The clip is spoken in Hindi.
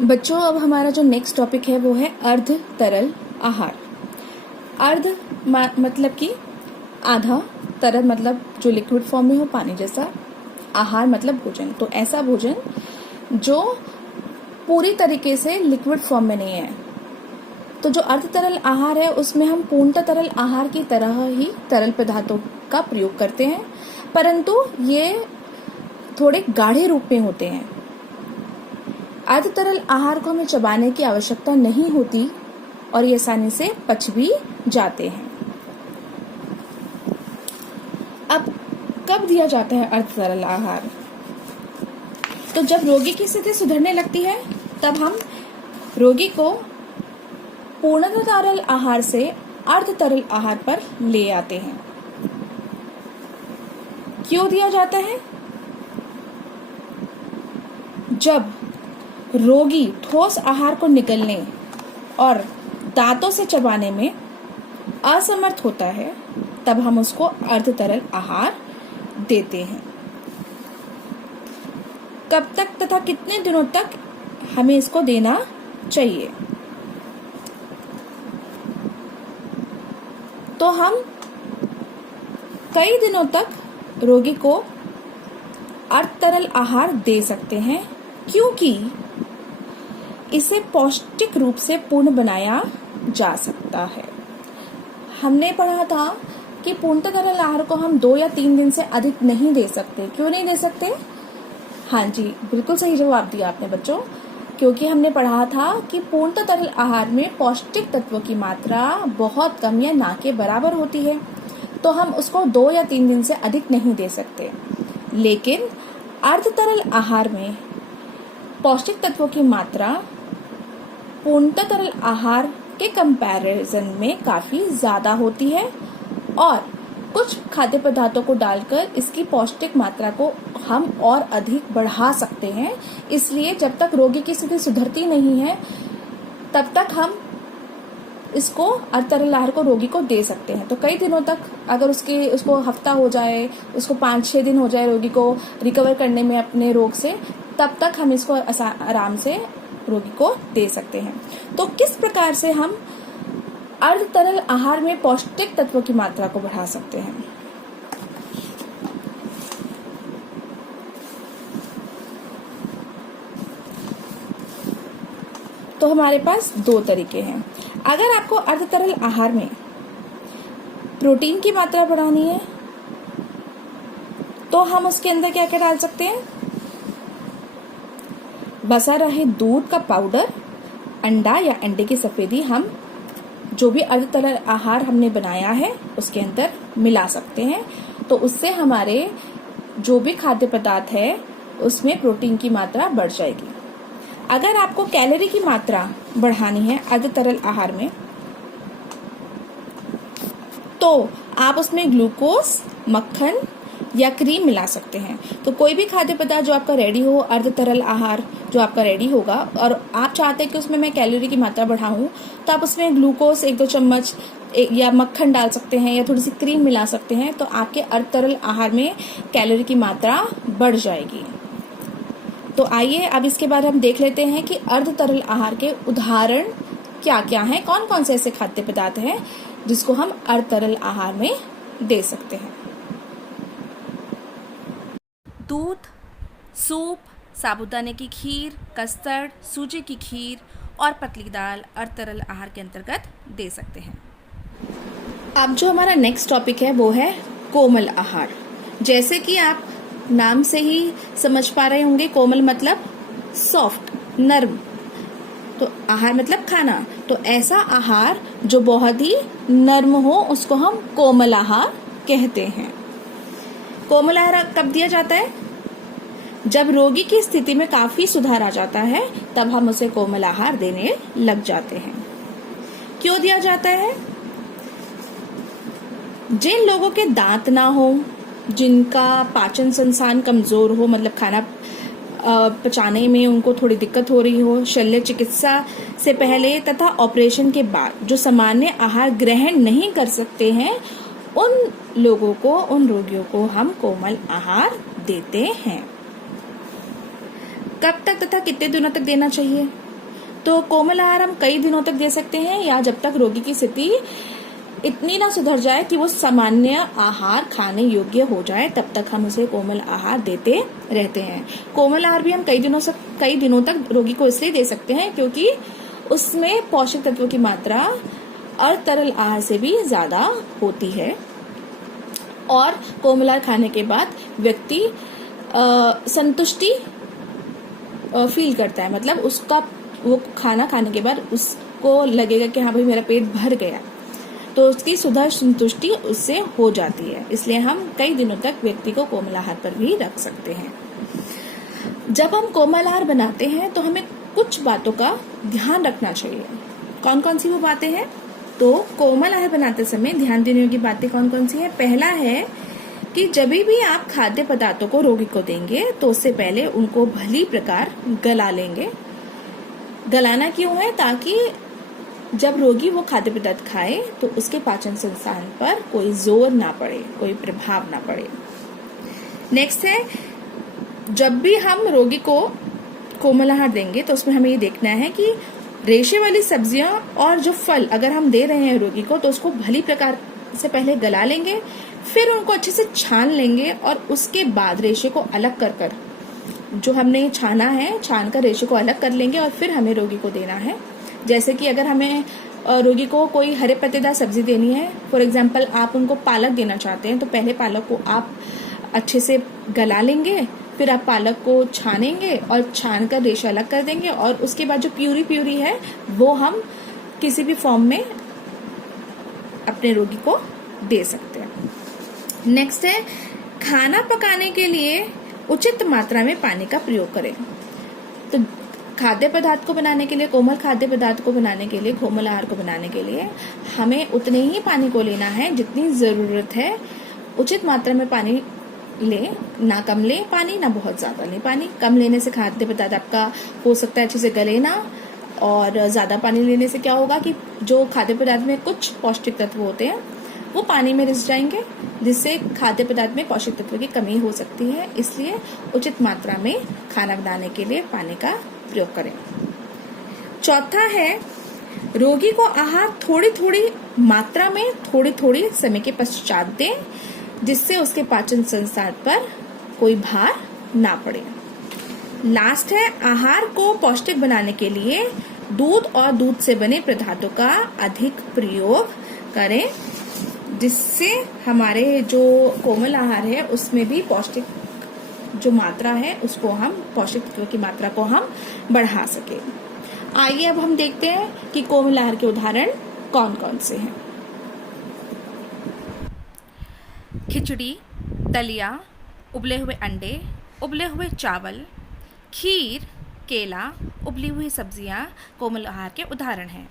बच्चों, अब हमारा जो नेक्स्ट टॉपिक है वो है अर्ध तरल आहार। अर्ध मतलब कि आधा, तरल मतलब जो लिक्विड फॉर्म में हो पानी जैसा, आहार मतलब भोजन। तो ऐसा भोजन जो पूरी तरीके से लिक्विड फॉर्म में नहीं है। तो जो अर्ध तरल आहार है उसमें हम पूर्णतः तरल आहार की तरह ही तरल पदार्थों का प्रयोग करते हैं, परंतु ये थोड़े गाढ़े रूप में होते हैं। अर्ध तरल आहार को हमें चबाने की आवश्यकता नहीं होती और ये आसानी से पच भी जाते हैं। अब कब दिया जाता है अर्ध तरल आहार? तो जब रोगी की स्थिति सुधरने लगती है तब हम रोगी को पूर्णतः तरल आहार से अर्ध तरल आहार पर ले आते हैं। क्यों दिया जाता है? जब रोगी ठोस आहार को निगलने और दांतों से चबाने में असमर्थ होता है तब हम उसको अर्ध तरल आहार देते हैं। कब तक तथा कितने दिनों तक हमें इसको देना चाहिए? तो हम कई दिनों तक रोगी को अर्ध तरल आहार दे सकते हैं, क्योंकि इसे पौष्टिक रूप से पूर्ण बनाया जा सकता है। हमने पढ़ा था कि पूर्णतः तरल आहार को हम 2 या 3 दिन से अधिक नहीं दे सकते। क्यों नहीं दे सकते? हाँ जी, बिल्कुल सही जवाब दिया आपने बच्चों, क्योंकि हमने पढ़ा था कि पूर्णतः तरल आहार में पौष्टिक तत्वों की मात्रा बहुत कम या ना के बराबर होती है, तो हम उसको 2 या 3 दिन से अधिक नहीं दे सकते। लेकिन अर्ध तरल आहार में पौष्टिक तत्वों की मात्रा पूर्णतः तरल आहार के कंपैरिजन में काफी ज्यादा होती है और कुछ खाद्य पदार्थों को डालकर इसकी पौष्टिक मात्रा को हम और अधिक बढ़ा सकते हैं। इसलिए जब तक रोगी की स्थिति सुधरती नहीं है तब तक हम इसको अर्ध तरल आहार को रोगी को दे सकते हैं। तो कई दिनों तक, अगर उसको हफ्ता हो जाए, उसको 5-6 दिन हो जाए रोगी को रिकवर करने में अपने रोग से, तब तक हम इसको आराम से रोगी को दे सकते हैं। तो किस प्रकार से हम अर्ध तरल आहार में पौष्टिक तत्वों की मात्रा को बढ़ा सकते हैं? तो हमारे पास 2 तरीके हैं। अगर आपको अर्ध तरल आहार में प्रोटीन की मात्रा बढ़ानी है तो हम उसके अंदर क्या क्या डाल सकते हैं? बसा रहे दूध का पाउडर, अंडा या अंडे की सफेदी हम जो भी अर्ध तरल आहार हमने बनाया है उसके अंदर मिला सकते हैं। तो उससे हमारे जो भी खाद्य पदार्थ है उसमें प्रोटीन की मात्रा बढ़ जाएगी। अगर आपको कैलोरी की मात्रा बढ़ानी है अर्ध तरल आहार में तो आप उसमें ग्लूकोज, मक्खन या क्रीम मिला सकते हैं। तो कोई भी खाद्य पदार्थ जो आपका रेडी हो, अर्ध तरल आहार जो आपका रेडी होगा, और आप चाहते हैं कि उसमें मैं कैलोरी की मात्रा बढ़ाऊं, तो आप उसमें ग्लूकोज 1-2 चम्मच या मक्खन डाल सकते हैं या थोड़ी सी क्रीम मिला सकते हैं। तो आपके अर्ध तरल आहार में कैलोरी की मात्रा बढ़ जाएगी। तो आइए अब इसके बाद हम देख लेते हैं कि अर्ध तरल आहार के उदाहरण क्या क्या हैं, कौन कौन से ऐसे खाद्य पदार्थ हैं जिसको हम अर्ध तरल आहार में दे सकते हैं। दूध, सूप, साबूदाने की खीर, कस्टर्ड, सूजी की खीर और पतली दाल अर्ध तरल आहार के अंतर्गत दे सकते हैं। अब जो हमारा नेक्स्ट टॉपिक है वो है कोमल आहार। जैसे कि आप नाम से ही समझ पा रहे होंगे, कोमल मतलब सॉफ्ट, नर्म, तो आहार मतलब खाना। तो ऐसा आहार जो बहुत ही नर्म हो उसको हम कोमल आहार कहते हैं। कोमल आहार कब दिया जाता है? जब रोगी की स्थिति में काफी सुधार आ जाता है तब हम उसे कोमल आहार देने लग जाते हैं। क्यों दिया जाता है? जिन लोगों के दांत ना हो, जिनका पाचन संस्थान कमजोर हो, मतलब खाना पचाने में उनको थोड़ी दिक्कत हो रही हो, शल्य चिकित्सा से पहले तथा ऑपरेशन के बाद जो सामान्य आहार ग्रहण नहीं कर सकते हैं, उन लोगों को, उन रोगियों को हम कोमल आहार देते हैं। कब तक तथा कितने दिनों तक देना चाहिए? तो कोमल आहार हम कई दिनों तक दे सकते हैं या जब तक रोगी की स्थिति इतनी ना सुधर जाए कि वो सामान्य आहार खाने योग्य हो जाए, तब तक हम उसे कोमल आहार देते रहते हैं। कोमल आहार भी हम कई दिनों तक रोगी को इसलिए दे सकते हैं क्योंकि उसमें पोषक तत्वों की मात्रा और तरल आहार से भी ज्यादा होती है और कोमल आहार खाने के बाद व्यक्ति संतुष्टि फील करता है। मतलब उसका वो खाना खाने के बाद उसको लगेगा कि हाँ भाई मेरा पेट भर गया, तो उसकी सुधा संतुष्टि उससे हो जाती है। इसलिए हम कई दिनों तक व्यक्ति को कोमल आहार पर भी रख सकते हैं। जब हम कोमल आहार बनाते हैं तो हमें कुछ बातों का ध्यान रखना चाहिए। कौन कौन सी वो बातें हैं? तो कोमल आहार बनाते समय ध्यान देने योग्य बातें कौन कौन सी है? पहला है कि जब भी आप खाद्य पदार्थों को रोगी को देंगे तो उससे पहले उनको भली प्रकार गला लेंगे। गलाना क्यों है? ताकि जब रोगी वो खाद्य पदार्थ खाए तो उसके पाचन संस्थान पर कोई जोर ना पड़े, कोई प्रभाव ना पड़े। नेक्स्ट है, जब भी हम रोगी को कोमल आहार देंगे तो उसमें हमें ये देखना है कि रेशे वाली सब्जियां और जो फल अगर हम दे रहे हैं रोगी को तो उसको भली प्रकार से पहले गला लेंगे, फिर उनको अच्छे से छान लेंगे और उसके बाद रेशे को अलग कर कर जो हमने छाना है, छान कर रेशे को अलग कर लेंगे और फिर हमें रोगी को देना है। जैसे कि अगर हमें रोगी को कोई हरे पत्तेदार सब्जी देनी है, फॉर एग्जाम्पल आप उनको पालक देना चाहते हैं, तो पहले पालक को आप अच्छे से गला लेंगे, फिर आप पालक को छानेंगे और छान कर रेशा अलग कर देंगे और उसके बाद जो प्यूरी है वो हम किसी भी फॉर्म में अपने रोगी को दे सकते हैं। नेक्स्ट है, खाना पकाने के लिए उचित मात्रा में पानी का प्रयोग करें। तो खाद्य पदार्थ को बनाने के लिए, कोमल खाद्य पदार्थ को बनाने के लिए, कोमल आहार को बनाने के लिए हमें उतने ही पानी को लेना है जितनी जरूरत है। उचित मात्रा में पानी ले, ना कम ले पानी, ना बहुत ज्यादा ले पानी। कम लेने से खाद्य पदार्थ आपका हो सकता है अच्छे से गले ना, और ज्यादा पानी लेने से क्या होगा कि जो खाद्य पदार्थ में कुछ पौष्टिक तत्व होते हैं वो पानी में रिस जाएंगे, जिससे खाद्य पदार्थ में पौष्टिक तत्व की कमी हो सकती है। इसलिए उचित मात्रा में खाना बनाने के लिए पानी का प्रयोग करें। चौथा है, रोगी को आहार थोड़ी थोड़ी मात्रा में थोड़ी थोड़ी समय के पश्चात दें, जिससे उसके पाचन संस्थान पर कोई भार ना पड़े। लास्ट है, आहार को पौष्टिक बनाने के लिए दूध और दूध से बने पदार्थों का अधिक प्रयोग करें, जिससे हमारे जो कोमल आहार है उसमें भी पौष्टिक जो मात्रा है उसको हम पौष्टिक तत्वों की मात्रा को हम बढ़ा सके। आइए अब हम देखते हैं कि कोमल आहार के उदाहरण कौन कौन से हैं। खिचड़ी, दलिया, उबले हुए अंडे, उबले हुए चावल, खीर, केला, उबली हुई सब्जियां कोमल आहार के उदाहरण हैं।